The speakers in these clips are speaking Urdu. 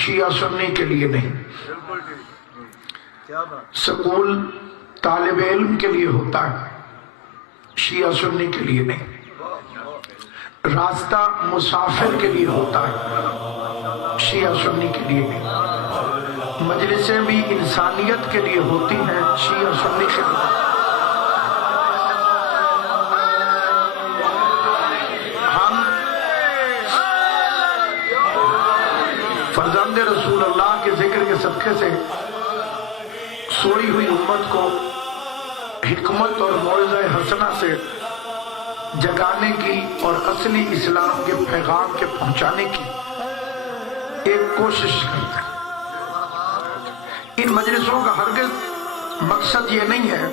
شیعہ سنی کے لیے نہیں، سکول طالب علم کے لیے ہوتا ہے، شیعہ سنی کے لیے نہیں۔ راستہ مسافر کے لیے ہوتا ہے، شیعہ سنی کے لیے نہیں۔ مجلسیں بھی انسانیت کے لیے ہوتی ہیں، شیعہ سنی کے لیے۔ ہم فرزند رسول اللہ کے ذکر کے صدقے سے سوئی ہوئی امت کو حکمت اور موعظہ حسنہ سے جگانے کی اور اصلی اسلام کے پیغام کے پہنچانے کی ایک کوشش کرتے ہیں۔ ان مجلسوں کا ہرگز مقصد یہ نہیں ہے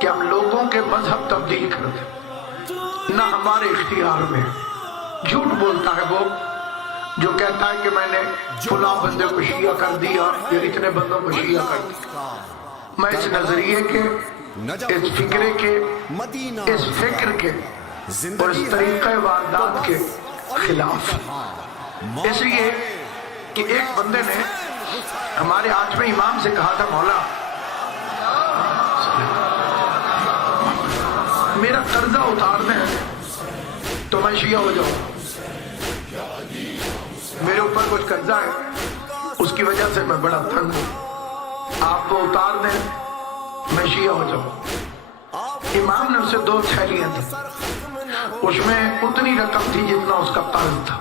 کہ ہم لوگوں کے مذہب تبدیل کر دیں، نہ ہمارے اختیار میں۔ جھوٹ بولتا ہے وہ جو کہتا ہے کہ میں نے فلاں بندے کو شیعہ کر دیا یا اتنے بندوں کو شیعہ کر دیا۔ میں اس نظریے کے، اس فکرے کے، اس فکر کے اور اس طریقہ واردات کے خلاف۔ اس لیے کہ ایک بندے نے ہمارے آج میں امام سے کہا تھا، مولا میرا قرضہ اتار دیں تو میں شیعہ ہو جاؤں۔ میرے اوپر کچھ قرضہ ہے، اس کی وجہ سے میں بڑا تنگ ہوں، آپ کو اتار دیں میں شیعہ ہو جاؤں۔ امام نے اسے 2 تھیلیاں دی، اس میں اتنی رقم تھی جتنا اس کا قرض تھا۔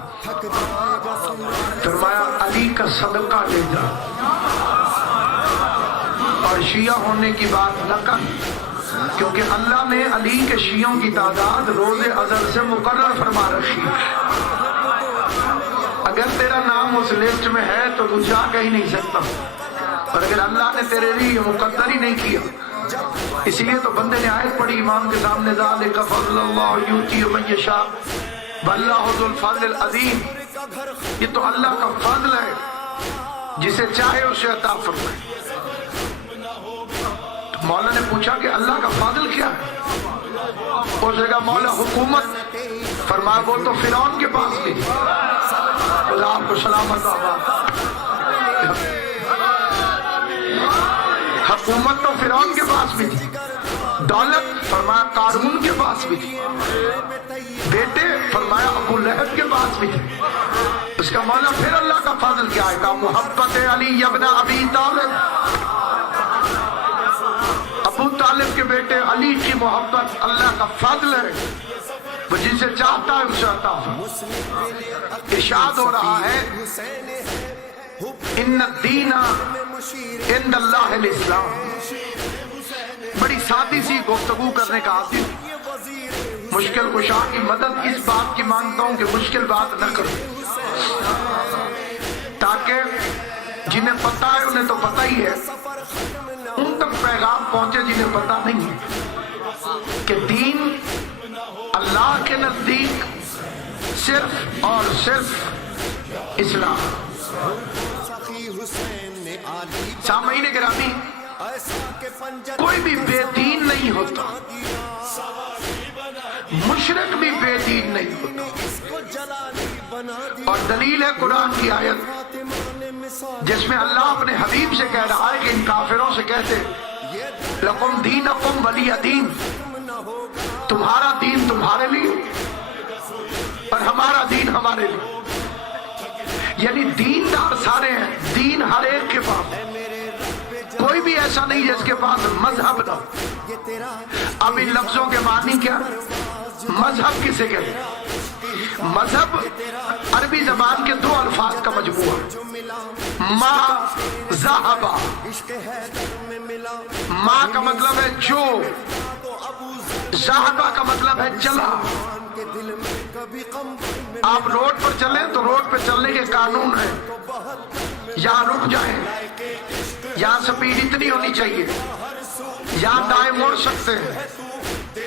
فرمایا علی کا صدقہ لے جا اور شیعہ ہونے کی بات نہ کر، کیونکہ اللہ نے علی کے شیعوں کی تعداد روز ازل سے مقرر فرما رکھی ہے۔ اگر تیرا نام اس لسٹ میں ہے تو تو جا کہیں نہیں سکتا، اور اگر اللہ نے تیرے لیے یہ مقدر ہی نہیں کیا، اس لیے تو بندے نے آیت پڑھی امام کے سامنے، ذالک فضل اللہ یؤتی من یشاء واللہ ذو الفضل العظیم۔ یہ تو اللہ کا فضل ہے، جسے چاہے اسے عطا فرمائے۔ تو مولا نے پوچھا کہ اللہ کا فضل کیا ہے؟ اس نے کہا مولا حکومت۔ فرمایا وہ تو فرعون کے پاس بھی، خدا آپ کو سلامت آباد۔ حکومت تو فرعون کے پاس بھی تھی، دولت فرمایا قارون کے پاس بھی تھی، بیٹے فرمایا ابو لہب کے پاس بھی تھے۔ اس کا مولا پھر اللہ کا فضل کیا ہے؟ کہا محبت علی ابن ابی طالب، ابو طالب کے بیٹے علی کی محبت اللہ کا فضل ہے، وہ جسے چاہتا ہے اسے عطا فرماتا۔ ارشاد ہو رہا ہے ان الدین عند اللہ الاسلام۔ بڑی سادی سی گفتگو کرنے کا عادی، مشکل کشا کی مدد اس بات کی مانگتا ہوں کہ مشکل بات نہ کرو، تاکہ جنہیں پتہ ہے انہیں تو پتہ ہی ہے، ان تک پیغام پہنچے جنہیں پتہ نہیں ہے کہ دین اللہ کے نزدیک صرف اور صرف اسلام۔ سامعین گرامی، کوئی بھی بے دین نہیں ہوتا، مشرک بھی بے دین نہیں ہوتا، اور دلیل ہے قرآن کی آیت جس میں اللہ اپنے حبیب سے کہہ رہا ہے کہ ان کافروں سے کہتے لکم دینکم ولی دین، تمہارا دین تمہارے لیے اور ہمارا دین ہمارے لیے۔ یعنی دیندار سارے ہیں، دین ہر ایک کے پاس، کوئی بھی ایسا نہیں جس کے پاس مذہب نہ ہو۔ اب ان لفظوں کے معنی کیا؟ مذہب کسے کہتے ہیں؟ مذہب عربی زبان کے 2 الفاظ کا مجموعہ ہے، ما ذہبا۔ ما کا مطلب ہے جو، ذہبا کا مطلب ہے چلا۔ آپ روڈ پر چلیں تو روڈ پہ چلنے کے قانون ہیں، یہاں رک جائیں، یہاں سپیڈ اتنی ہونی چاہیے، یہاں دائیں موڑ سکتے ہیں،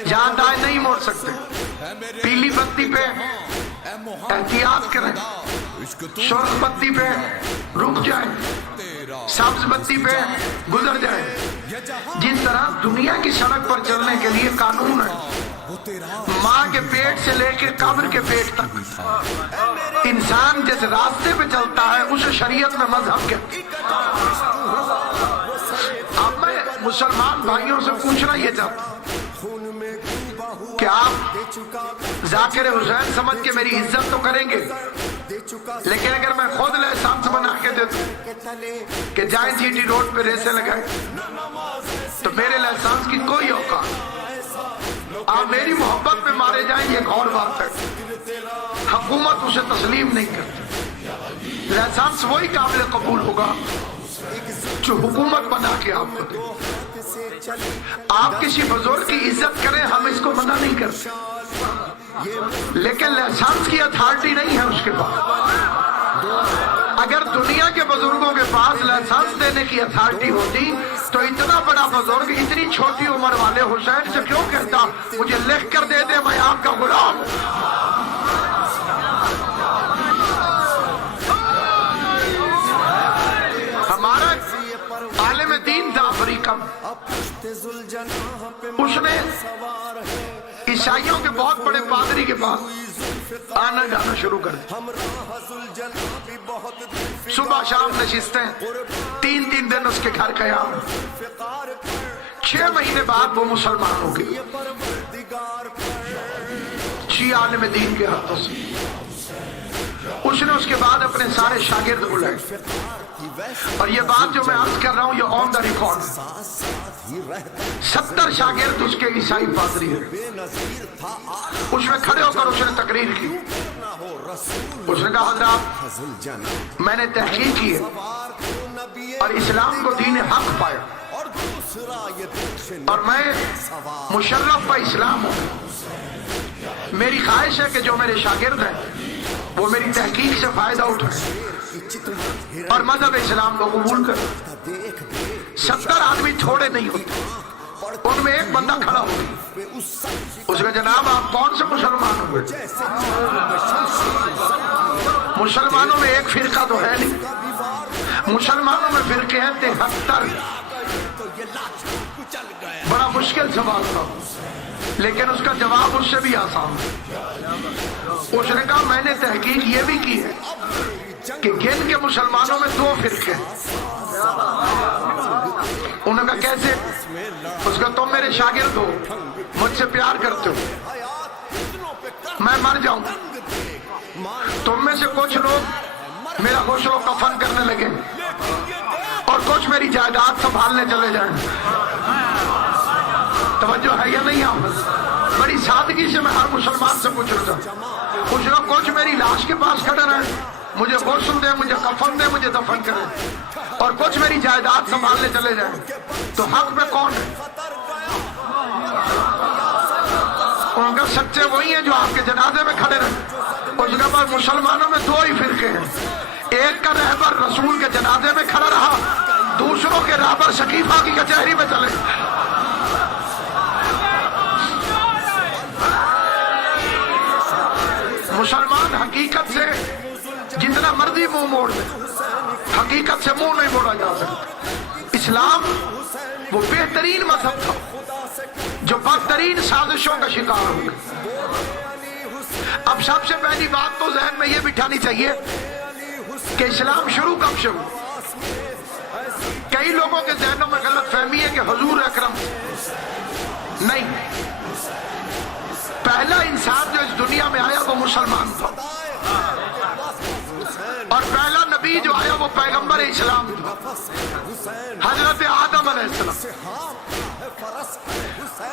یہاں دائیں نہیں موڑ سکتے، پیلی بتی پہ احتیاط کریں، سرخ بتی پہ رک جائیں، سبز بتی پہ گزر جائیں۔ جس طرح دنیا کی سڑک پر چلنے کے لیے قانون ہے، ماں کے پیٹ سے لے کے قبر کے پیٹ تک انسان جس راستے پہ چلتا ہے اسے شریعت میں مذہب کے. اب میں مسلمان بھائیوں سے پوچھنا یہ چاہتا ہوں کہ آپ ذاکر حسین سمجھ کے میری عزت تو کریں گے، لیکن اگر میں خود لائسنس بنا کے دے دوں کہ جائیں جی ٹی روڈ پہ ریسیں لگائیں تو میرے لائسنس کی کوئی اوقات. آپ میری محبت پہ مارے جائیں یہ ایک اور بات ہے، حکومت اسے تسلیم نہیں کرتی. لائسنس وہی قابل قبول ہوگا جو حکومت بنا کے آپ کو دے. آپ کسی بزرگ کی عزت کریں، ہم اس کو منع نہیں کرتے، لیکن لائسنس کی اتھارٹی نہیں ہے اس کے پاس. اگر دنیا کے بزرگوں کے پاس لائسنس دینے کی اتھارٹی ہوتی تو اتنا بڑا بزرگ اتنی چھوٹی عمر والے حسین سے کیوں کہتا مجھے لکھ کر دے دے میں آپ کا غلام. ہمارا عالم دین تھا افریقہ میں، اس نے عیسائیوں کے بہت بڑے پادری کے پاس آنا جانا شروع کر دیا. صبح شام نشستیں، 3 دن اس کے گھر قیام. 6 مہینے بعد وہ مسلمان ہو گئے شیعہ عالم دین کے ہاتھوں سے. اس نے اس کے بعد اپنے سارے شاگرد بلائے، اور یہ بات جو میں عرض کر رہا ہوں یہ آن دا ریکارڈ. 70 شاگرد اس کے عیسائی پادری ہیں. اس میں کھڑے ہو کر اس نے تقریر کی. اس نے کہا حضرات میں نے تحقیق کی ہے اور اسلام کو دین حق پایا، اور میں مشرف با اسلام ہوں. میری خواہش ہے کہ جو میرے شاگرد ہیں وہ میری تحقیق سے فائدہ اٹھائیں اور مذہب اسلام کو قبول کریں. 70 آدمی تھوڑے نہیں ہوتے، ان میں ایک بندہ کھڑا ہو گیا. اس نے جناب آپ کون سے مسلمان ہوئے؟ مسلمانوں میں ایک فرقہ تو ہے نہیں، مسلمانوں میں فرقے ہیں 73. بڑا مشکل سوال تھا لیکن اس کا جواب اس سے بھی آسان. اس نے کہا میں نے تحقیق یہ بھی کی ہے کہ گن کے مسلمانوں میں 2 فرقے ہیں. انہوں نے کہا کیسے؟ اس کا تم میرے شاگرد ہو، مجھ سے پیار کرتے ہو، میں مر جاؤں تم میں سے کچھ لوگ میرا غسل و کفن کرنے لگے اور کچھ میری جائیداد سنبھالنے چلے جائیں. توجہ ہے یا نہیں؟ آپ بڑی سادگی سے میں ہر مسلمان سے پوچھ رہا تھا. کچھ لوگ کچھ میری لاش کے پاس کھڑے رہے، مجھے غسل دے، مجھے کفن دے، مجھے دفن کرے، اور کچھ میری جائیداد سنبھالنے چلے جائیں. تو حق میں کون ہے؟ ان کا سچے وہی ہیں جو آپ کے جنازے میں کھڑے رہے. اس کے بعد مسلمانوں میں 2 ہی فرقے ہیں. ایک کا رہبر رسول کے جنازے میں کھڑا رہا، دوسروں کے رہبر شکیفہ کی کچہری میں چلے. مسلمان حقیقت سے جتنا مرضی منہ موڑ دے، حقیقت سے منہ نہیں موڑا جا سکتا. اسلام وہ بہترین مذہب تھا جو بدترین سازشوں کا شکار ہو گیا. اب سب سے پہلی بات تو ذہن میں یہ بٹھانی چاہیے کہ اسلام شروع کب سے ہوا. کئی لوگوں کے ذہنوں میں غلط فہمی ہے کہ حضور اکرم نہیں، پہلا انسان جو اس دنیا میں آیا وہ مسلمان تھا، اور پہلا نبی جو آیا وہ پیغمبر اسلام تھا، حضرت آدم علیہ السلام.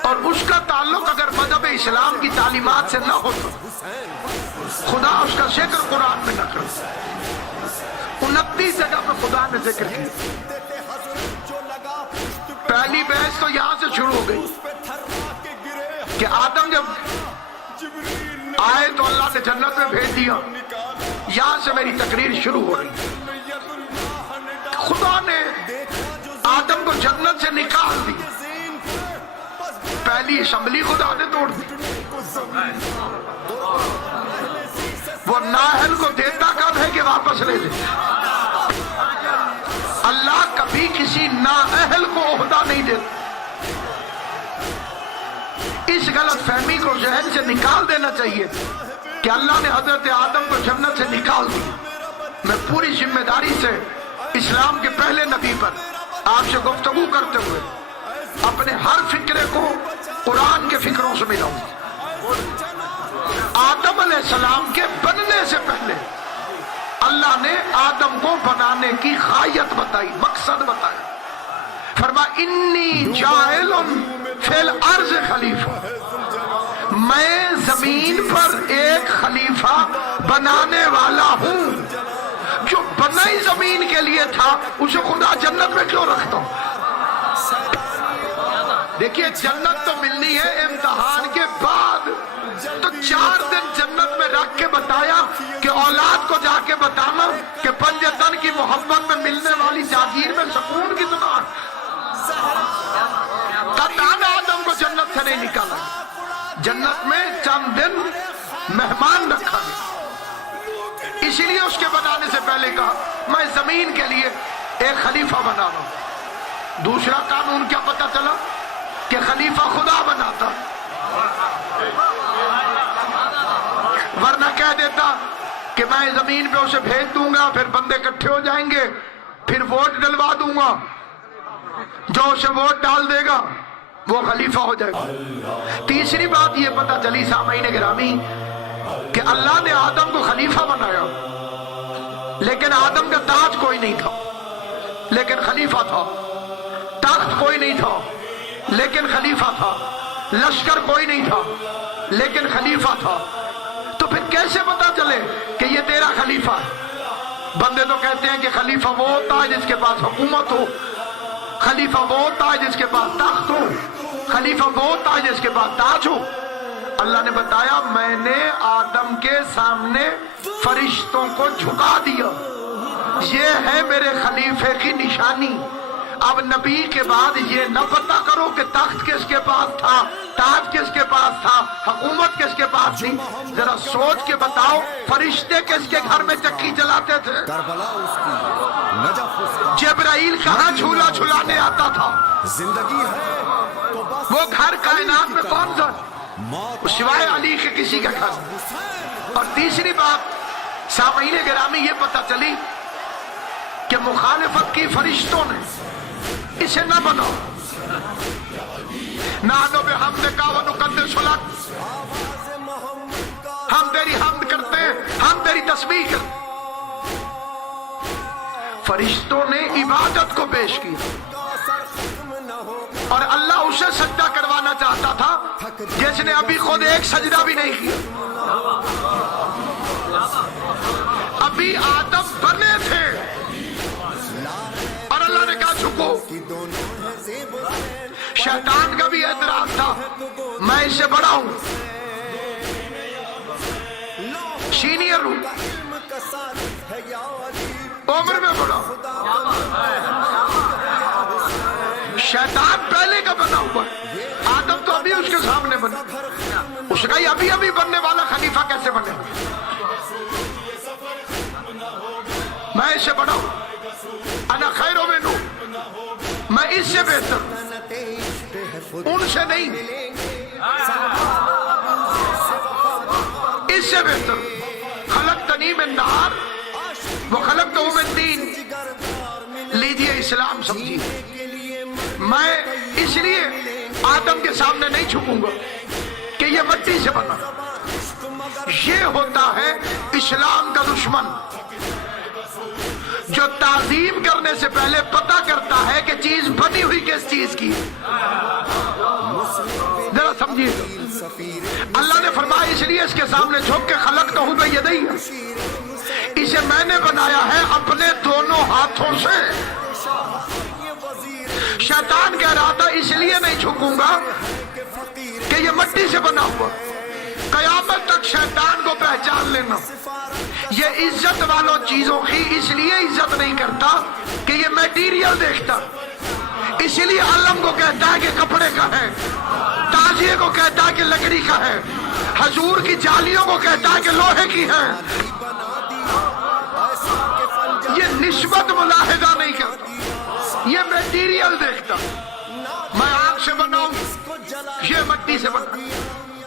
اور اس کا تعلق اگر مذہب اسلام کی تعلیمات سے نہ ہو تو خدا اس کا ذکر قرآن میں نہ کرے. 29 جگہ پہ خدا نے ذکر کیا. پہلی بحث تو یہاں سے شروع ہو گئی کہ آدم جب آئے تو اللہ نے جنت میں بھیج دیا. یہاں سے میری تقریر شروع ہو رہی. خدا نے آدم کو جنت سے نکال دی، پہلی اسمبلی خدا نے توڑ دی. وہ نااہل کو دیتا کب ہے کہ واپس لے لے. اللہ کبھی کسی نااہل کو عہدہ نہیں دیتا. اس غلط فہمی کو ذہن سے نکال دینا چاہیے کہ اللہ نے حضرت آدم کو جنت سے نکال دیا. میں پوری ذمہ داری سے اسلام کے پہلے نبی پر آپ سے گفتگو کرتے ہوئے اپنے ہر فکرے کو قرآن کے فکروں سے ملاؤں. آدم علیہ السلام کے بننے سے پہلے اللہ نے آدم کو بنانے کی غایت بتائی، مقصد بتایا. فرمایا انی جاعل فی الارض خلیفہ، میں زمین پر ایک خلیفہ بنانے والا ہوں. جو بنا ہی زمین کے لیے تھا اسے خدا جنت میں کیوں رکھتا ہوں؟ دیکھیے جنت تو ملنی ہے امتحان کے بعد، تو 4 دن جنت میں رکھ کے بتایا کہ اولاد کو جا کے بتانا کہ پنجتن کی محبت میں ملنے والی جاگیر میں سکون کتنا. قطعاً آدم کو جنت سے نہیں نکالا، جنت میں چند دن مہمان رکھا گیا. اسی لیے اس کے بنانے سے پہلے کہا میں زمین کے لیے ایک خلیفہ بنا رہا ہوں. دوسرا قانون کیا پتہ چلا کہ خلیفہ خدا بناتا، ورنہ کہہ دیتا کہ میں زمین پہ اسے بھیج دوں گا، پھر بندے اکٹھے ہو جائیں گے، پھر ووٹ ڈلوا دوں گا، جو اسے ووٹ ڈال دے گا وہ خلیفہ ہو جائے گا. تیسری بات یہ پتہ چلی سامعین گرامی کہ اللہ نے آدم کو خلیفہ بنایا، لیکن آدم کا تاج کوئی نہیں تھا لیکن خلیفہ تھا. تخت کوئی نہیں تھا لیکن خلیفہ تھا. لشکر کوئی نہیں تھا لیکن خلیفہ تھا. تو پھر کیسے پتا چلے کہ یہ تیرا خلیفہ ہے؟ بندے تو کہتے ہیں کہ خلیفہ وہ ہوتا ہے جس کے پاس حکومت ہو، خلیفہ وہ ہوتا ہے جس کے پاس تخت ہو، خلیفہ وہ ہوتا ہے جس کے پاس تاج ہو. اللہ نے بتایا میں نے آدم کے سامنے فرشتوں کو جھکا دیا، یہ ہے میرے خلیفے کی نشانی. اب نبی کے بعد یہ نہ پتہ کرو کہ تخت کس کے پاس تھا، تاج کس کے پاس تھا، حکومت کس کے پاس تھی. ذرا سوچ کے بتاؤ فرشتے کس کے گھر میں چکی چلاتے تھے؟ جبرائیل کہاں جھولا جھلانے آتا تھا؟ وہ گھر کائنات میں کون تھا سوائے علی کے کسی کا گھر؟ اور تیسری بات سامعین گرامی یہ پتہ چلی کہ مخالفت کی فرشتوں نے اسے نہ بناؤ. نانو بے حمد کا ونقدس لک، ہم تیری حمد کرتے ہیں، ہم تیری تسبیح کرتے. فرشتوں نے عبادت کو پیش کی اور اللہ اسے سجدہ کروانا چاہتا تھا جس نے ابھی خود ایک سجدہ بھی نہیں کیا. ابھی آدم بنے تھے اور اللہ نے کہا جھکو. شیطان کا بھی اعتراض تھا میں اس سے بڑا ہوں، سینئر ہوں، عمر میں بڑا ہوں. شیطان پہلے کا بنا ہوا، آدم تو ابھی اس کے سامنے بنا. اس کا ابھی ابھی بننے والا خلیفہ کیسے بنے؟ میں اس سے بڑا ہوں، انا خیر منہ، میں اس سے بہتر ان سے نہیں، اس سے بہتر. خلقتنی من نار وخلقتہ من طین. لیجئے اسلام سمجھیے، میں اس لیے آدم کے سامنے نہیں جھکوں گا کہ یہ مٹی سے بنا. یہ ہوتا ہے اسلام کا دشمن جو تعظیم کرنے سے پہلے پتہ کرتا ہے کہ چیز بنی ہوئی کس چیز کی. ذرا سمجھیے، اللہ نے فرمایا اس لیے اس کے سامنے جھک کے خلقتہ بیدی، اسے میں نے بنایا ہے اپنے دونوں ہاتھوں سے. شیطان کہہ رہا تھا اس لیے نہیں جھکوں گا کہ یہ مٹی سے بنا ہوا. قیامت تک شیطان کو پہچان لینا، یہ عزت والوں چیزوں کی اس لیے عزت نہیں کرتا کہ یہ میٹیریل دیکھتا. اسی لیے علم کو کہتا ہے کہ کپڑے کا ہے، تازیے کو کہتا ہے کہ لکڑی کا ہے، حضور کی جالیوں کو کہتا ہے کہ لوہے کی ہے. یہ نسبت ملاحظہ نہیں کرتا، یہ میٹیریل دیکھتا. میں آگ سے بناؤں، یہ مٹی سے بنا.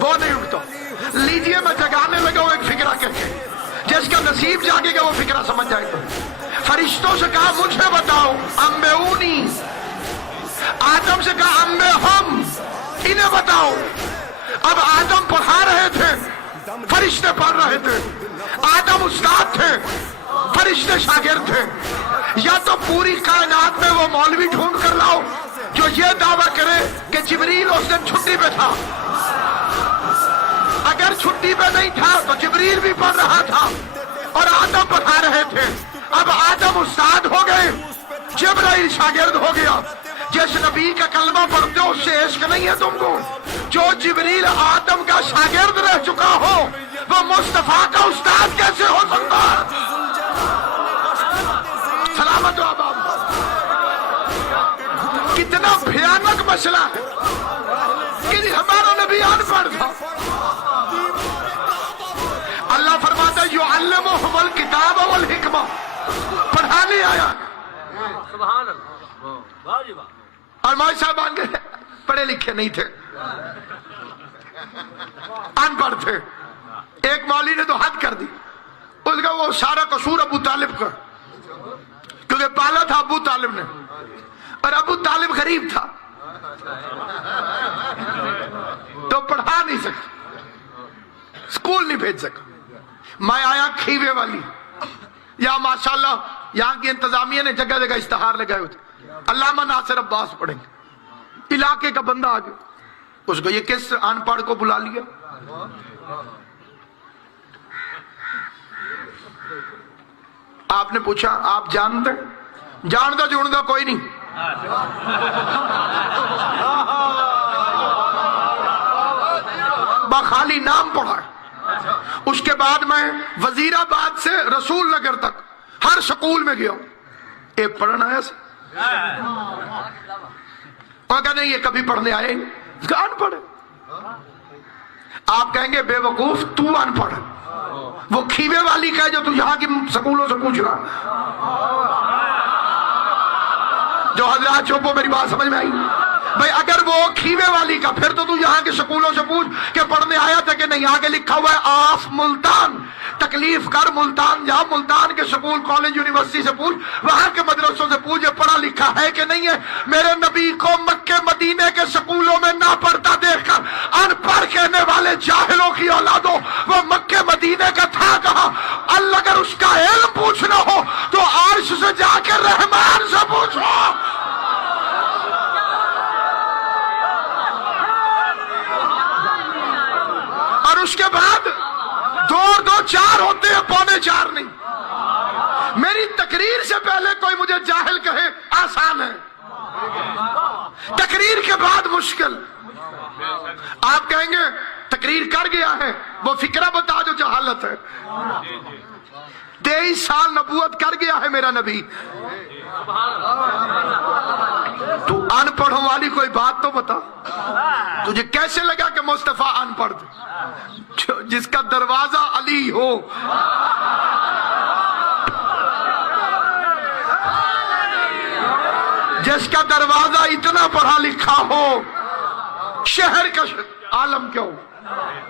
وہ نہیں اٹھتا. لیجئے میں جگانے لگا ہوں ایک فکرہ کہہ کے، جس کا نصیب جاگے گا وہ فکرہ سمجھ جائے گا. فرشتوں سے کہا مجھے بتاؤ، انبئونی. آدم سے کہا انبئہم، انہیں بتاؤ. اب آدم پڑھا رہے تھے، فرشتے پڑھ رہے تھے. آدم استاد تھے، فرشتے شاگرد تھے. یا تو پوری کائنات میں وہ مولوی ڈھونڈ کر لاؤ جو یہ دعویٰ کرے کہ جبریل اس دن چھٹی پہ تھا. اگر چھٹی پہ نہیں تھا تو جبریل بھی پڑھ رہا تھا اور آدم پڑھا رہے تھے. اب آدم استاد ہو گئے، جبرائیل شاگرد ہو گیا. جس نبی کا کلمہ پڑھتے ہو اس سے عشق نہیں ہے تم کو؟ جو جبریل آدم کا شاگرد رہ چکا ہو وہ مصطفیٰ کا استاد کیسے ہو سکتا ہے؟ سلامت و آباد. کتنا بھیانک مسئلہ ہے کہ ہمارا نبی ان پڑھ تھا. اللہ فرماتا ہے یعلمہم الکتاب والحکمہ، پڑھانے آیا. سبحان اللہ. اور مولوی صاحب آن گئے پڑھے لکھے نہیں تھے، ان پڑھ تھے. ایک مولوی نے تو حد کر دی، اس کا وہ سارا قصور ابو طالب کا، کیونکہ پالا تھا ابو طالب نے اور ابو طالب غریب تھا تو پڑھا نہیں سکا، اسکول نہیں بھیج سکا. میں آیا کھیوے والی، یا ماشاءاللہ یہاں کی انتظامیہ نے جگہ جگہ اشتہار لگائے ہوتے علامہ ناصر عباس پڑھیں گے. علاقے کا بندہ آ گیا، اس کو یہ کس ان پڑھ کو بلا لیا؟ آپ نے پوچھا آپ جانتے؟ جانتا جوڑتا کوئی نہیں. خالی نام پڑھا ہے. اس کے بعد میں وزیر آباد سے رسول نگر تک ہر سکول میں گیا ہوں. ایک پڑھنا آیا سے اور کہا نہیں یہ کبھی پڑھنے آئے نہیں، ان پڑھ. آپ کہیں گے بے وقوف تو ان پڑھ. وہ کھیوے والی کا ہے جو تو یہاں کی سکولوں سے پوچھ رہا. جو حضرات چوپو میری بات سمجھ میں آئی بھائی، اگر وہ کھیوے والی کا پھر تو یہاں کے سکولوں سے پوچھ کہ پڑھنے آیا تھا کہ نہیں. آگے لکھا ہوا ہے آف ملتان، تکلیف کر ملتان جا، ملتان کے سکول کالج یونیورسٹی سے پوچھ، وہاں کے مدرسوں سے پوچھ پڑھا لکھا ہے کہ نہیں ہے. میرے نبی کو مکے مدینے کے سکولوں میں نہ پڑھتا دیکھ کر ان پڑھ کہنے والے جاہلوں کی اولادوں، وہ مکے مدینے کا تھا کہاں؟ اللہ اگر اس کا علم پوچھنا ہو تو عرش سے جا کے رحمان سے پوچھو. اور اس کے بعد دو چار ہوتے ہیں، پونے چار نہیں. میری تقریر سے پہلے کوئی مجھے جاہل کہے آسان ہے، تقریر کے بعد مشکل. آپ کہیں گے تقریر کر گیا ہے وہ فکرہ بتا جو جہالت ہے. 23 سال نبوت کر گیا ہے میرا نبی. تو ان پڑھوں والی کوئی بات تو بتا. تجھے کیسے لگا کہ مصطفیٰ ان پڑھ جس کا دروازہ علی ہو؟ جس کا دروازہ اتنا پڑھا لکھا ہو، شہر کا عالم کیا ہو،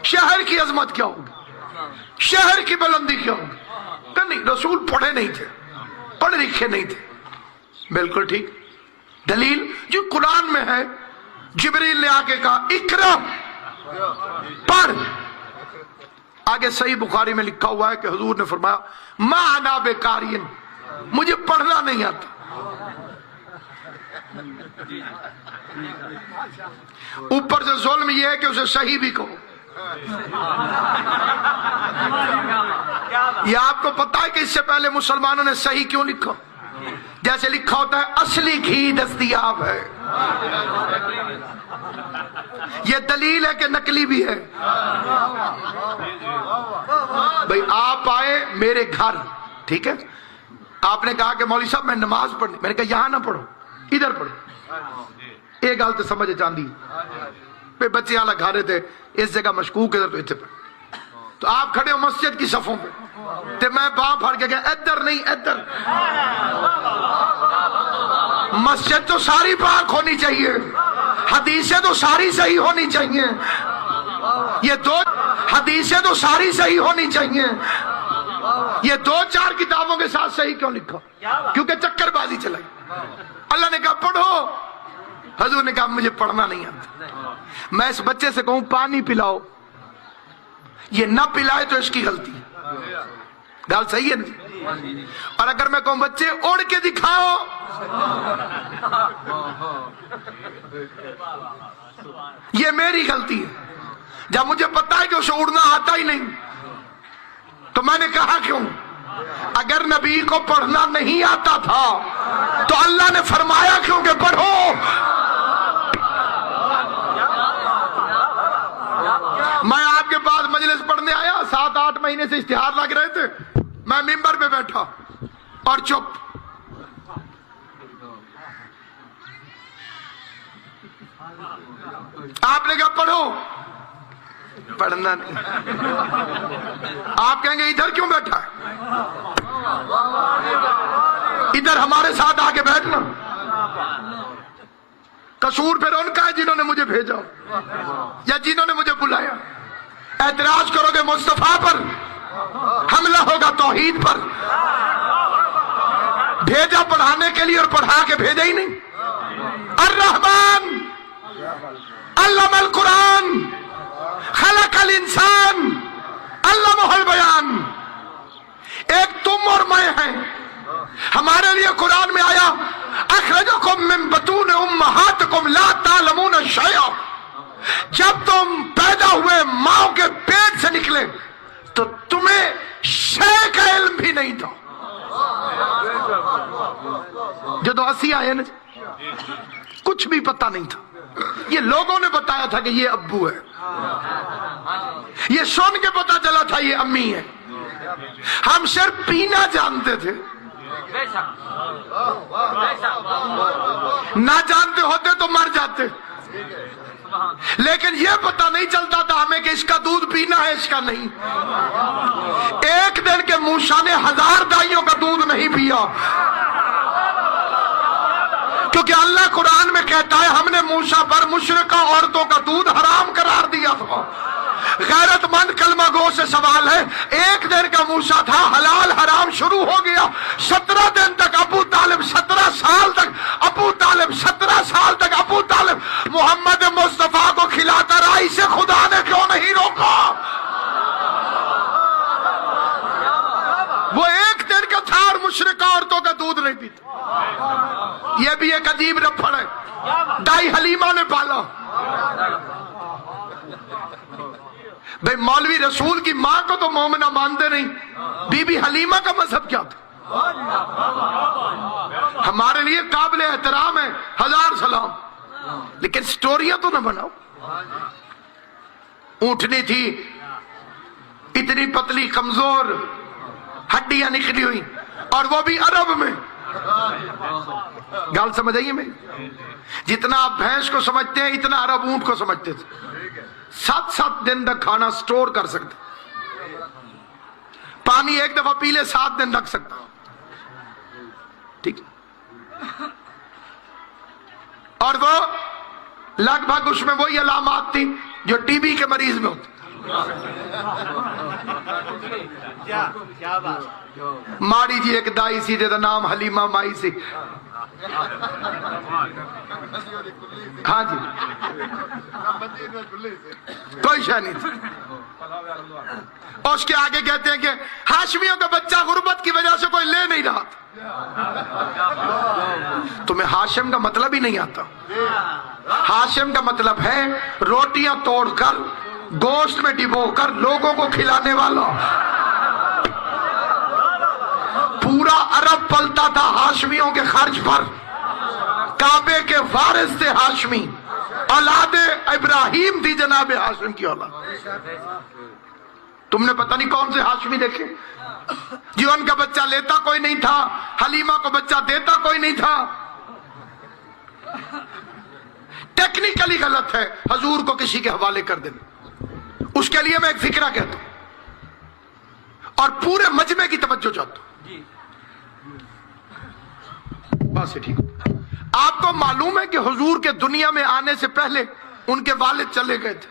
شہر کی عظمت کیا ہوگی، شہر کی بلندی کیا ہوگی؟ کہ نہیں رسول پڑھے نہیں تھے، پڑھے لکھے نہیں تھے. بالکل ٹھیک. دلیل جو قرآن میں ہے، جبریل نے آ کے کہا اقرا، پڑھ. آگے صحیح بخاری میں لکھا ہوا ہے کہ حضور نے فرمایا ما انا بقارئ، مجھے پڑھنا نہیں آتا. اوپر سے ظلم یہ ہے کہ اسے صحیح بھی کہو. یہ آپ کو پتا ہے کہ اس سے پہلے مسلمانوں نے صحیح کیوں لکھا؟ جیسے لکھا ہوتا ہے اصلی گھی دستیاب ہے. یہ دلیل ہے کہ نقلی بھی ہے. بھئی آپ آئے میرے گھر، ٹھیک ہے، آپ نے کہا کہ مولوی صاحب میں نماز پڑھنی، میں نے کہا یہاں نہ پڑھو ادھر پڑھو. ایک گل تو سمجھ چاندی پہ بچے والا گھر رہے تھے اس جگہ مشکوک ادھر تو اتنے پہ. تو آپ کھڑے ہو مسجد کی صفوں پہ تو میں باں پھڑ کے گیا ادھر نہیں ادھر. مسجد تو ساری پاک ہونی چاہیے، حدیثیں تو ساری صحیح ہونی چاہیے. یہ دو حدیثیں تو ساری صحیح ہونی چاہیے، یہ 2-4 کتابوں کے ساتھ صحیح کیوں لکھا؟ کیونکہ چکر بازی چلائی۔ اللہ نے کہا پڑھو، حضور نے کہا مجھے پڑھنا نہیں آتا۔ میں اس بچے سے کہوں پانی پلاؤ، یہ نہ پلائے تو اس کی غلطی ہے، گال صحیح ہے نا؟ اور اگر میں کہوں بچے اڑ کے دکھاؤ، یہ میری غلطی ہے۔ جب مجھے پتا ہے کہ اسے اڑنا آتا ہی نہیں تو میں نے کہا کیوں؟ اگر نبی کو پڑھنا نہیں آتا تھا تو اللہ نے فرمایا کیوں کہ پڑھو؟ میں آپ کے پاس مجلس پڑھنے آیا، 7-8 مہینے سے اشتہار لگ رہے تھے، میں ممبر پہ بیٹھا اور چپ۔ آپ نے کہا پڑھو، پڑھنا نہیں۔ آپ کہیں گے ادھر کیوں بیٹھا ہے؟ ادھر ہمارے ساتھ آ کے بیٹھنا۔ قصور پھر ان کا ہے جنہوں نے مجھے بھیجا یا جنہوں نے مجھے بلایا۔ اعتراض کرو گے مصطفیٰ پر، حملہ ہوگا توحید پر۔ بھیجا پڑھانے کے لیے اور پڑھا کے بھیجا ہی نہیں۔ الرحمن علم القرآن خلق الانسان علمہ البیان۔ ایک تم اور میں ہیں، ہمارے لیے قرآن میں آیا اخرجکم من بطون امہاتکم لا تعلمون شیئا۔ جب تم پیدا ہوئے ماں کے پیٹ سے نکلے تو تمہیں شے کا علم بھی نہیں تھا۔ جدو اسی آئے نا کچھ بھی پتہ نہیں تھا، یہ لوگوں نے بتایا تھا کہ یہ ابو ہے، یہ سن کے پتا چلا تھا یہ امی ہے۔ ہم صرف پینا جانتے تھے، نہ جانتے ہوتے تو مر جاتے، لیکن یہ پتہ نہیں چلتا تھا ہمیں کہ اس کا دودھ پینا ہے اس کا نہیں۔ ایک دن کے موسیٰ نے 1000 دائیوں کا دودھ نہیں پیا، کیونکہ اللہ قرآن میں کہتا ہے ہم نے موسیٰ پر مشرکہ عورتوں کا دودھ حرام قرار دیا تھا۔ غیرت مند کلمہ گو سے سوال ہے، ایک دن کا موسیٰ تھا، حلال حرام شروع ہو گیا۔ 17 دن تک ابو طالب 17 سال تک ابو طالب محمد مصطفیٰ کو کھلاتا رہا، اسے خدا نے کیوں نہیں روکا؟ وہ ایک دن کا تھا اور مشرکہ عورتوں کا دودھ نہیں پیتا۔ یہ بھی ایک عجیب رفڑ ہے، دائی حلیمہ نے پالا۔ بھئی مولوی رسول کی ماں کو تو مومنہ مانتے نہیں، بی بی حلیمہ کا مذہب کیا تھا؟ ہمارے لیے قابل احترام ہے، 1000 سلام، لیکن سٹوریاں تو نہ بناؤ۔ اونٹنی تھی اتنی پتلی کمزور، ہڈیاں نکلی ہوئی، اور وہ بھی عرب میں۔ گال سمجھ آئیے میں؟ جتنا آپ بھینس کو سمجھتے ہیں اتنا عرب اونٹ کو سمجھتے تھے۔ 7 دن تک کھانا سٹور کر سکتے، پانی ایک دفعہ پی لے 7 دن رکھ سکتا، ٹھیک۔ اور وہ لگ بھگ اس میں وہی علامات تھی جو ٹی بی کے مریض میں ہوتی۔ ماڑی جی ایک دائی سی جدا نام حلیمہ مائی سی، ہاں جی، کوئی شے نہیں تھی۔ اور اس کے آگے کہتے ہیں کہ ہاشمیوں کا بچہ غربت کی وجہ سے کوئی لے نہیں رہا تھا۔ تمہیں ہاشم کا مطلب ہی نہیں آتا۔ ہاشم کا مطلب ہے روٹیاں توڑ کر گوشت میں ڈبو کر لوگوں کو کھلانے والا۔ پورا عرب پلتا تھا ہاشمیوں کے خرچ پر۔ کعبے کے وارث تھے ہاشمی، اولاد ابراہیم تھی جناب ہاشم کی اولاد۔ تم نے پتہ نہیں کون سے ہاشمی دیکھے جو ان کا بچہ لیتا کوئی نہیں تھا، حلیمہ کو بچہ دیتا کوئی نہیں تھا۔ ٹیکنیکلی غلط ہے حضور کو کسی کے حوالے کر دینا، اس کے لیے میں ایک فکرہ کہتا ہوں اور پورے مجمع کی توجہ چاہتا ہوں۔ بات سے ٹھیک۔ آپ کو معلوم ہے کہ حضور کے دنیا میں آنے سے پہلے ان کے والد چلے گئے تھے،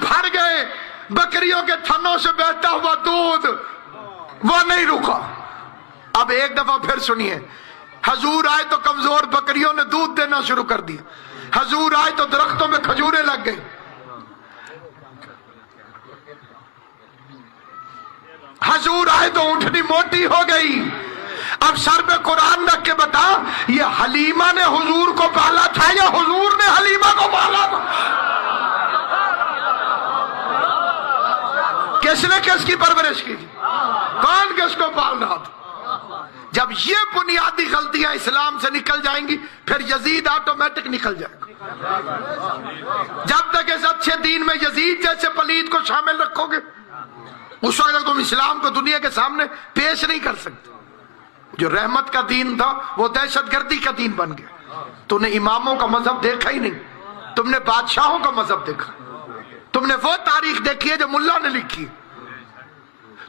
بھر گئے بکریوں کے تھنوں سے بہتا ہوا دودھ، وہ نہیں رکا۔ اب ایک دفعہ پھر سنیے، حضور آئے تو کمزور بکریوں نے دودھ دینا شروع کر دیا، حضور آئے تو درختوں میں کھجوریں لگ گئی، حضور آئے تو اونٹنی موٹی ہو گئی۔ اب سر پہ قرآن رکھ کے بتا، یہ حلیمہ نے حضور کو پالا تھا یا حضور نے حلیمہ کو پالا تھا؟ کس نے کس کی پرورش کی؟ کون کس کو پال رہا تھا؟ جب یہ بنیادی غلطیاں اسلام سے نکل جائیں گی پھر یزید آٹومیٹک نکل جائے گا۔ جب تک اس اچھے دین میں یزید جیسے پلید کو شامل رکھو گے اس وقت تم اسلام کو دنیا کے سامنے پیش نہیں کر سکتے۔ جو رحمت کا دین تھا وہ دہشت گردی کا دین بن گیا۔ تم نے اماموں کا مذہب دیکھا ہی نہیں، تم نے بادشاہوں کا مذہب دیکھا، تم نے وہ تاریخ دیکھی ہے جو ملا نے لکھی،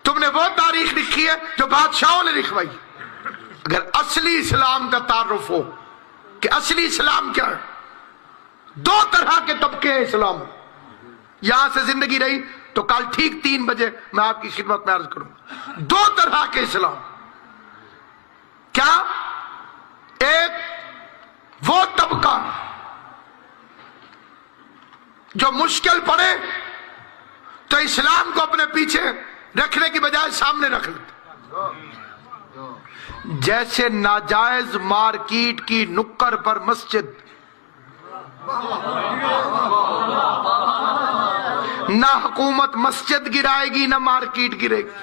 تم نے وہ تاریخ لکھی ہے جو بادشاہوں نے لکھوائی۔ اگر اصلی اسلام کا تعارف ہو کہ اصلی اسلام کیا ہے، دو طرح کے طبقے ہیں اسلام میں۔ یہاں سے زندگی رہی تو کل ٹھیک 3 بجے میں آپ کی خدمت میں عرض کروں گا، 2 طرح کے اسلام۔ کیا؟ ایک وہ طبقہ جو مشکل پڑے تو اسلام کو اپنے پیچھے رکھنے کی بجائے سامنے رکھ لیتا، جیسے ناجائز مارکیٹ کی نکڑ پر مسجد، نہ حکومت مسجد گرائے گی نہ مارکیٹ گرے گی،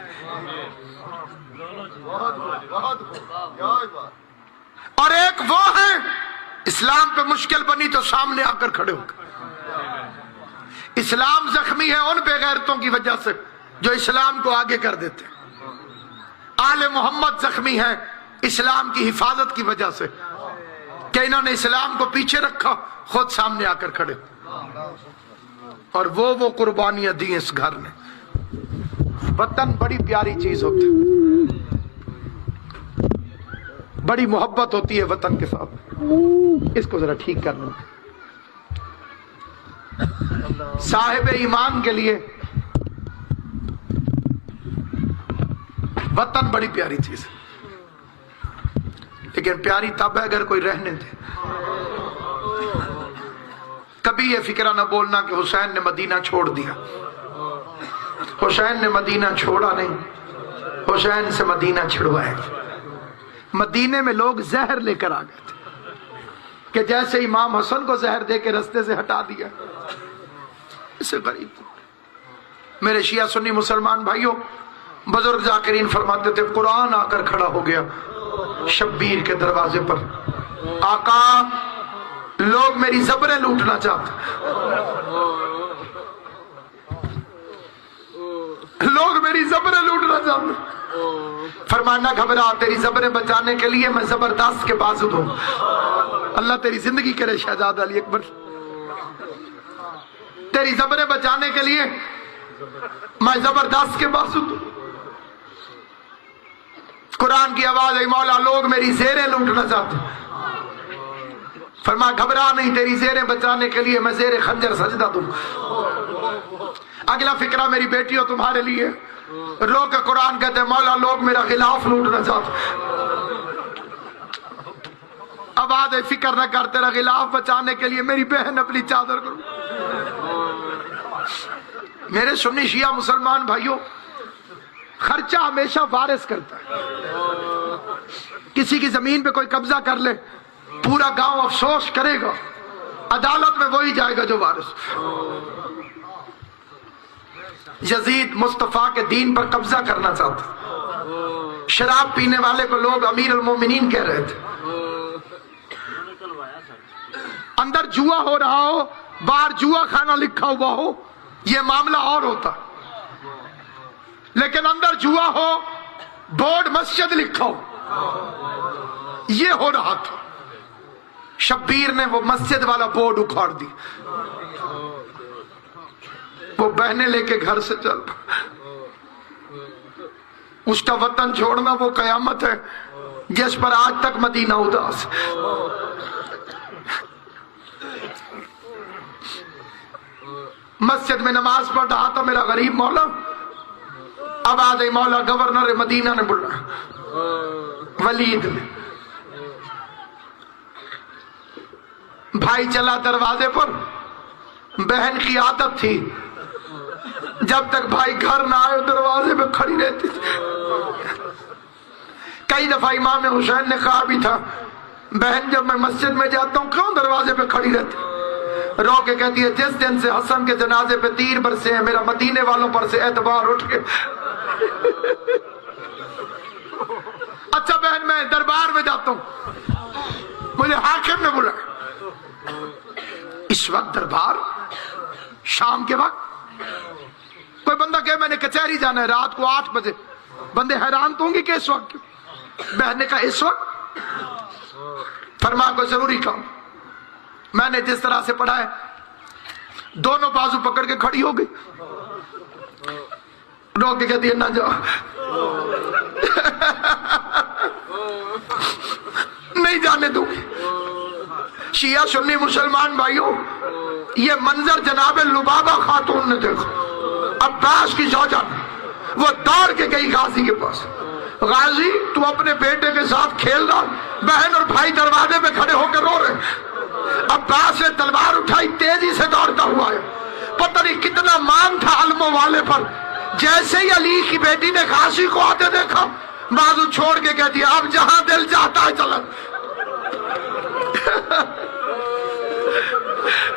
اور ایک وہ ہے اسلام پہ مشکل بنی تو سامنے آ کر کھڑے ہو گئے۔ اسلام زخمی ہے ان بے غیرتوں کی وجہ سے جو اسلام کو آگے کر دیتے، آل محمد زخمی ہے اسلام کی حفاظت کی وجہ سے کہ انہوں نے اسلام کو پیچھے رکھا، خود سامنے آ کر کھڑے، اور وہ قربانیاں دی اس گھر نے۔ وطن بڑی پیاری چیز ہوتی ہے، بڑی محبت ہوتی ہے وطن کے ساتھ۔ اس کو ذرا ٹھیک کر لوں۔ صاحب ایمان کے لیے وطن بڑی پیاری چیز ہے، لیکن پیاری تب ہے اگر کوئی رہنے دے۔ کبھی یہ فکرہ نہ بولنا کہ حسین نے مدینہ چھوڑ دیا۔ حسین نے مدینہ چھوڑا نہیں، حسین سے مدینہ چھڑوایا۔ مدینے میں لوگ زہر لے کر آ گئے تھے کہ جیسے امام حسن کو زہر دے کے رستے سے ہٹا دیا، اسے غریب۔ میرے شیعہ سنی مسلمان بھائیوں، بزرگ ذاکرین فرماتے تھے قرآن آ کر کھڑا ہو گیا شبیر کے دروازے پر، آقا لوگ میری زبریں لوٹنا چاہتے، لوگ میری زبریں لوٹنا چاہتے۔ فرمایا نہ گھبرا، تیری زبریں بچانے کے لیے میں زبردست کے بازو دوں۔ اللہ تیری زندگی کرے شہزادہ علی اکبر، تیری زبریں بچانے کے لیے میں زبردست کے بازو دوں۔ قرآن کی آواز ہے مولا لوگ میری زیریں لوٹنا چاہتے، فرمایا گھبرا نہیں، تیری زیریں بچانے کے لیے میں زیر خنجر سجدہ دوں۔ اگلا فکرہ میری بیٹیوں تمہارے لیے، رو کے قرآن کہتے ہیں مولا لوگ میرا غلاف لوٹنا چاہتے، آواز فکر نہ کر، تیرا غلاف بچانے کے لیے میری بہن اپنی چادر کرو۔ میرے سنی شیعہ مسلمان بھائیوں، خرچہ ہمیشہ وارث کرتا ہے۔ کسی کی زمین پہ کوئی قبضہ کر لے پورا گاؤں افسوس کرے گا، عدالت میں وہی جائے گا جو وارث۔ یزید مصطفیٰ کے دین پر قبضہ کرنا چاہتا، شراب پینے والے کو لوگ امیر المومنین کہہ رہے تھے۔ اندر جوا ہو رہا ہو، باہر جوا خانہ لکھا ہوا ہو، یہ معاملہ اور ہوتا، لیکن اندر جوا ہو، بورڈ مسجد لکھا ہو، یہ ہو رہا تھا۔ شبیر نے وہ مسجد والا بورڈ اکھاڑ دی، وہ بہنیں لے کے گھر سے چل پڑا۔ اس کا وطن چھوڑنا وہ قیامت ہے جس پر آج تک مدینہ اداس۔ مسجد میں نماز پڑھ رہا تھا میرا غریب مولا، اب آ گئی مولا گورنر مدینہ نے بولا ولید نے، بھائی چلا دروازے پر، بہن کی عادت تھی جب تک بھائی گھر نہ آئے دروازے پہ کھڑی رہتی تھی۔ کئی دفعہ امام حسین نے کہا بھی تھا بہن جب میں مسجد میں جاتا ہوں کیوں دروازے پہ کھڑی رہتی؟ رو کے کہتی ہے جس دن سے حسن کے جنازے پہ تیر برسے ہیں میرا مدینے والوں پر سے اعتبار اٹھ گیا۔ اچھا بہن میں دربار میں جاتا ہوں، مجھے حاکم نے بولا اس وقت دربار شام کے وقت، کوئی بندہ کہے میں نے کچہری جانا ہے رات کو 8 بجے، بندے حیران تو ہوں گے کہ اس وقت کیوں؟ بہن نے کہا اس وقت؟ فرما کو ضروری کام، میں نے جس طرح سے پڑھا ہے دونوں بازو پکڑ کے کھڑی ہو گئی، رو کے کہتی ہے نہ جاؤ، نہیں جانے دوں گی۔ شیعہ سنی مسلمان بھائیوں، یہ منظر جناب لبابہ خاتون نے دیکھا، عباس کی زوجہ، وہ دوڑ کے گئی غازی کے پاس، غازی تو اپنے بیٹے کے ساتھ کھیل رہا، بہن اور بھائی دروازے پہ کھڑے ہو کے رو رہے، عباس نے تلوار اٹھائی تیزی سے دوڑتا ہوا ہے، پتہ نہیں کتنا مان تھا علموں والے پر، جیسے ہی علی کی بیٹی نے غازی کو آتے دیکھا بازو چھوڑ کے کہتی ہے اب جہاں دل چاہتا ہے چلا۔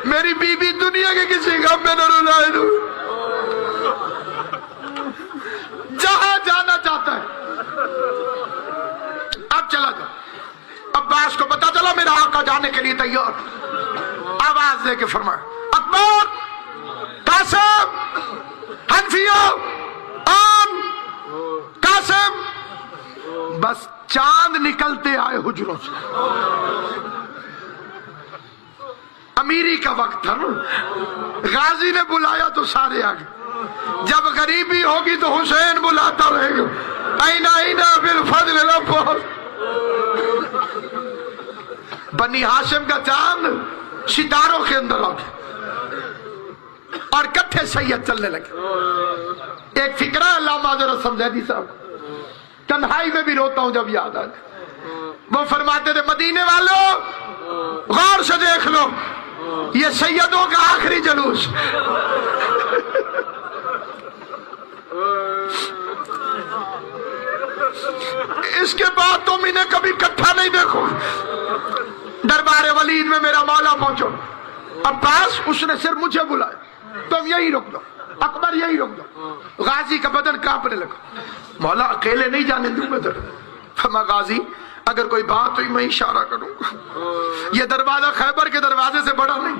میری بیوی دنیا کے کسی غم میں نہ رلائے دوں، جہاں جانا چاہتا ہے اب چلا جا۔ عباس کو پتا چلا میرا آقا جانے کے لیے تیار، آواز دے کے فرمایا اکبر، قاسم، حنفیہ، آن، قاسم، بس چاند نکلتے آئے حجروں سے، امیری کا وقت تھا، غازی نے بلایا تو سارے آگے، جب غریبی ہوگی تو حسین بلاتا رہے گا، اینا اینا بالفضل رب، بنی ہاشم کا چاند ستاروں کے اندر آ گیا اور کٹھے سید چلنے لگے۔ ایک فکرہ علامہ حضرت سمجھیدی صاحب، تنہائی میں بھی روتا ہوں جب یاد آ جائے، وہ فرماتے تھے مدینے والوں غور سے دیکھ لو یہ سیدوں کا آخری جلوس، اس کے بعد تم انہیں کبھی کٹھا نہیں دیکھو۔ دربار ولید میں میرا مولا پہنچو، عباس اس نے صرف مجھے بلایا، تم یہی رک دو، اکبر یہی رک دو۔ غازی کا بدن کانپنے لگا، مولا اکیلے نہیں جانے دوں میں در، فرما غازی اگر کوئی بات ہوئی میں اشارہ کروں گا، یہ دروازہ خیبر کے دروازے سے بڑا نہیں۔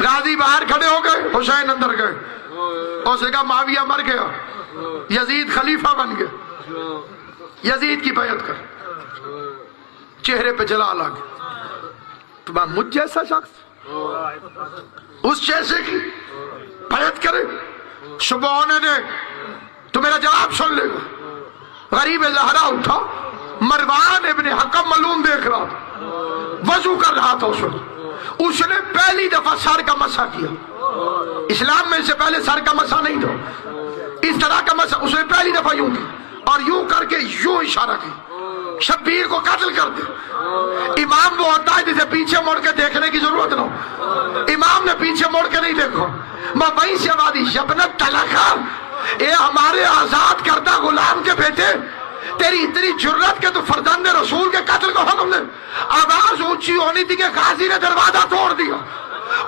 غازی باہر کھڑے ہو گئے، حسین اندر گئے، اس نے کہا معاویہ مر گیا، یزید خلیفہ بن گیا، یزید کی بیعت کر۔ چہرے پہ جلال آ گیا، تمہاں مجھ جیسا شخص اس جیسے کی بیعت کرے؟ صبح ہونے دے تو میرا جواب سن لے گا۔ غریب زہرا اٹھا، مروان ابن حکم ملعون دیکھ رہا تھا، وضو کر رہا تھا اس نے پہلی دفعہ سر کا مسح کیا، اسلام میں سے پہلے سر کا مسح نہیں تھا، اس طرح کا مسح اس نے پہلی دفعہ یوں کی اور یوں کر کے یوں اشارہ کی، شبیر کو قتل کر دے۔ امام وہ ہوتا ہے جسے پیچھے مڑ کے دیکھنے کی ضرورت نہ ہو، امام نے پیچھے مڑ کے نہیں دیکھا، میں وہیں سے آبادی شبنت تلقا، اے ہمارے آزاد کردہ غلام کے بیٹے، تیری اتنی جرت کہ تو فرزند رسول کے قتل کو حکم دے۔ آواز اونچی ہونی تھی کہ غازی نے دروازہ توڑ دیا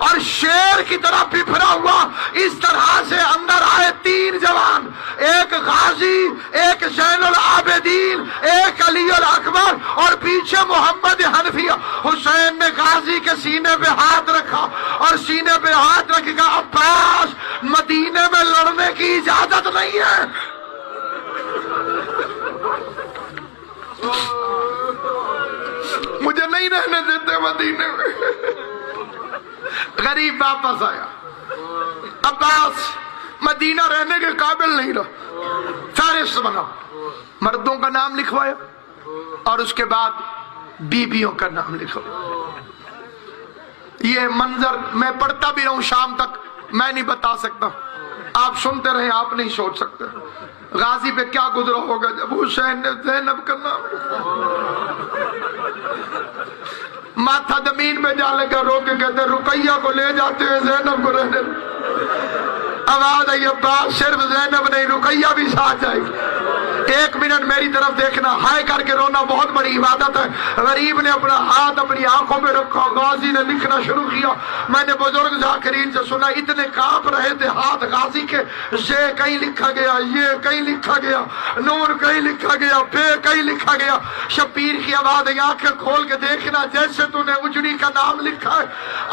اور شیر کی طرح بفرا ہوا اس طرح سے اندر آئے 3 جوان، ایک غازی، ایک زین العابدین، ایک علی الاکبر اور پیچھے محمد حنفیہ۔ حسین نے غازی کے سینے پہ ہاتھ رکھا اور سینے پہ ہاتھ رکھ کے عباس مدینے میں لڑنے کی اجازت نہیں ہے، مجھے نہیں رہنے دیتے مدینے میں۔ غریب واپس آیا، عباس مدینہ رہنے کے قابل نہیں رہا، فہرست بنا، مردوں کا نام لکھوایا اور اس کے بعد بیویوں کا نام لکھوایا۔ یہ منظر میں پڑھتا بھی رہوں شام تک، میں نہیں بتا سکتا، آپ سنتے رہیں، آپ نہیں سوچ سکتے غازی پہ کیا گزرا ہوگا جب حسین نے زینب کا نام ماتھا زمین میں جا لگا، رو کے کہتے رقیہ کو لے جاتے ہیں، زینب کو رہنے آواز آئی عباس صرف زینب نہیں رقیہ بھی ساتھ جائے گی۔ ایک منٹ میری طرف دیکھنا، ہائے کر کے رونا بہت بڑی عبادت ہے۔ غریب نے اپنا ہاتھ اپنی آنکھوں پہ رکھا، غازی نے لکھنا شروع کیا۔ میں نے بزرگ ذاکرین سے سنا اتنے کانپ رہے تھے ہاتھ غازی کے، یہ کہیں لکھا گیا، یہ کہیں لکھا گیا، نور کہیں لکھا گیا، بے کہیں لکھا گیا۔ شبیر کی آواز ہے آنکھیں کھول کے دیکھنا، جیسے تو نے اجڑی کا نام لکھا ہے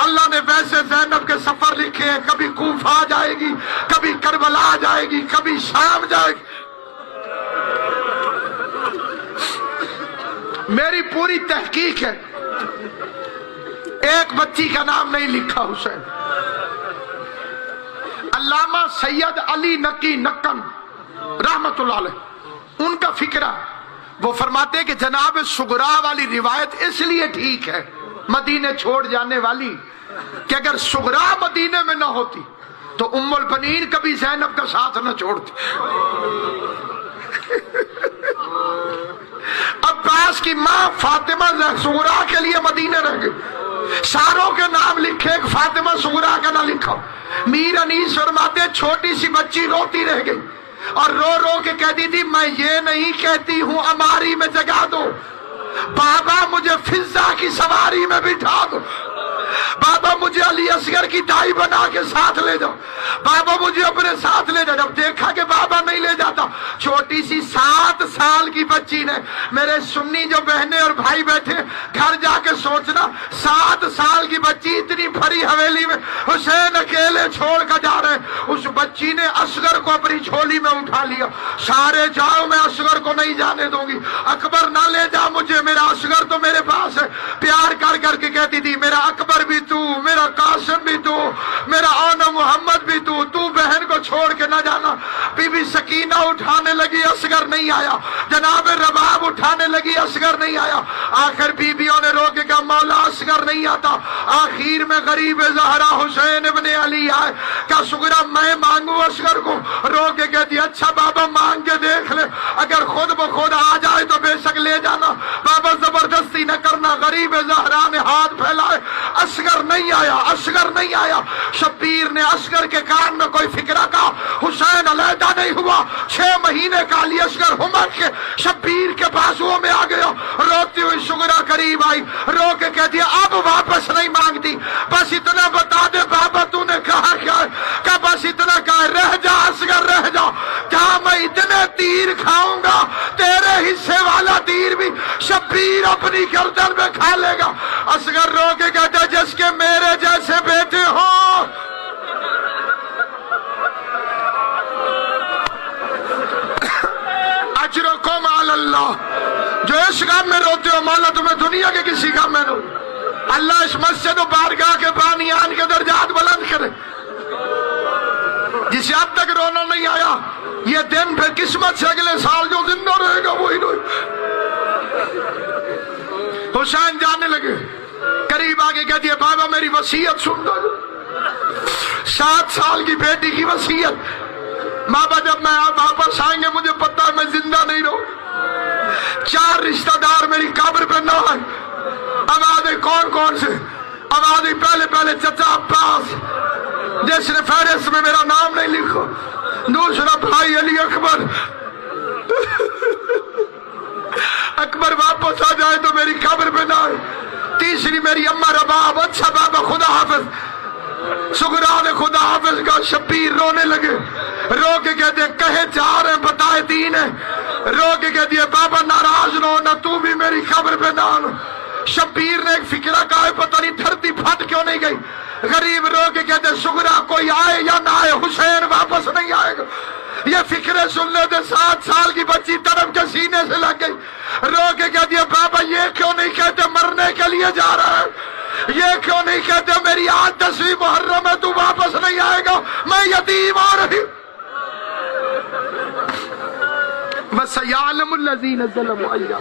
اللہ نے ویسے زینب کے سفر لکھے ہیں، کبھی کوفہ جائے گی، کبھی کربلا جائے گی، کبھی شام جائے گی۔ میری پوری تحقیق ہے، ایک بچی کا نام نہیں لکھا حسین۔ علامہ سید علی نقی نقن رحمت اللہ علیہ ان کا فکرہ، وہ فرماتے ہیں کہ جناب صغرا والی روایت اس لیے ٹھیک ہے مدینے چھوڑ جانے والی کہ اگر صغرا مدینے میں نہ ہوتی تو ام البنین کبھی زینب کا ساتھ نہ چھوڑتی۔ عباس کی ماں فاطمہ صغرا کے لیے مدینے رہ گئی، ساروں کے نام لکھے، فاطمہ صغرا کا نہ لکھا۔ میر انیس فرماتے چھوٹی سی بچی روتی رہ گئی اور رو رو کے کہتی تھی میں یہ نہیں کہتی ہوں اماری میں جگا دو، بابا مجھے فضہ کی سواری میں بٹھا دو، بابا مجھے علی اصغر کی دائی بنا کے ساتھ لے جاؤ، بابا مجھے اپنے ساتھ لے جاؤ۔ جب دیکھا کہ بابا نہیں لے جاتا، چھوٹی سی 7 سال کی بچی نے، میرے سنی جو بہنیں اور بھائی بیٹھے گھر جا کے سوچنا، 7 سال کی بچی اتنی بھری حویلی میں حسین اکیلے چھوڑ کر جا رہے، اس بچی نے اصغر کو اپنی جھولی میں اٹھا لیا، سارے جاؤ میں اصغر کو نہیں جانے دوں گی، اکبر نہ لے جا مجھے، میرا اصغر تو میرے پاس ہے۔ پیار کر کر کے کہتی تھی میرا اکبر بھی تو، میرا قاسم بھی تو، میرا آنا محمد بھی تو بہن کو چھوڑ کے نہ جانا۔ بی بی سکینہ اٹھانے لگی، اصغر نہیں آیا، جناب رباب اٹھانے لگی، اصغر نہیں آیا، آخر بیویوں نے رو کے کہا مولا اصغر نہیں آتا۔ آخر میں غریب زہرا حسین ابن علی آئے، کہا صغرا میں مانگوں اصغر کو؟ رو کے کہتی اچھا بابا مانگ کے دیکھ لے، اگر خود بخود آ جائے تو بے شک لے جانا، بابا زبردستی نہ کرنا۔ غریب زہرا نے ہاتھ پھیلائے، اصغر نہیں آیا، اصغر نہیں آیا۔ شبیر نے اصغر کے کان میں کوئی فکرہ کہا، حسین علیحدہ نہیں ہوا، 6 مہینے کا علی اصغر ہمت کے شبیر کے بازوؤں میں آ گیا۔ روتی ہوئی صغرا قریب آئی، رو کے کہتی اب واپس نہیں مانگتی، بس اتنا بتا دے بابا تو نے کہا کیا ہے؟ کہ بس اتنا کہا رہ جا اصغر رہ جا، کیا میں اتنے تیر کھاؤں گا تیرے حصے والا تیر بھی شبیر اپنی گردن میں کھا لے گا۔ اصغر رو کے کہتا جس کے میرے جیسے بیٹے ہوں اجرکم علی اللہ، جو اس غم میں روتے ہو مولا تمہیں دنیا کے کسی غم میں رو، اللہ اس مسجد و بارگاہ کے بانیان کے درجات بلند کرے۔ جسے اب تک رونا نہیں آیا، یہ دن پھر قسمت سے اگلے سال جو زندہ رہے گا وہی روئے۔ حسین جانے لگے، قریب آگے کہتی ہے بابا میری وصیت سن دو، 7 سال کی بیٹی کی وصیت، بابا جب میں واپس آئیں گے مجھے پتا ہے میں زندہ نہیں رہوں، 4 رشتہ دار میری قبر پہ نہ آئے۔ آوازیں کون کون سے؟ آوازیں پہلے چچا عباس جس نے فہرست میں میرا نام نہیں لکھو، دوسرا بھائی علی اکبر، اکبر واپس آ جائے تو میری قبر پہ نہ آئے، تیسری میری اماں رباب، اچھا بابا خدا حافظ۔ صغرا نے خدا حافظ کا، شبیر رونے لگے، رو کے کہتے ہیں کہے 4 ہیں بتائے 3 ہیں، رو کے کہتی ہے بابا ناراض نہ ہو، نہ تو بھی میری قبر پہ نہ آنا۔ شبیر نے ایک فکرہ کہا ہے پتہ نہیں دھرتی پھٹ کیوں نہیں گئی، غریب رو کے کہتے صغرا کوئی آئے یا نہ آئے حسین واپس نہیں آئے گا۔ یہ فکرے سن لیتے 7 سال کی بچی طرف کے سینے سے لگ گئی، رو کے کہتی ہے بابا یہ کیوں نہیں کہتے مرنے کے لیے جا رہا ہے، یہ کیوں نہیں کہتے میری آج 10ویں محرم ہے تو واپس نہیں آئے گا، میں یتیم آ رہی۔ وَسَيَعْلَمُ الَّذِينَ ظَلَمُوا أَيَّ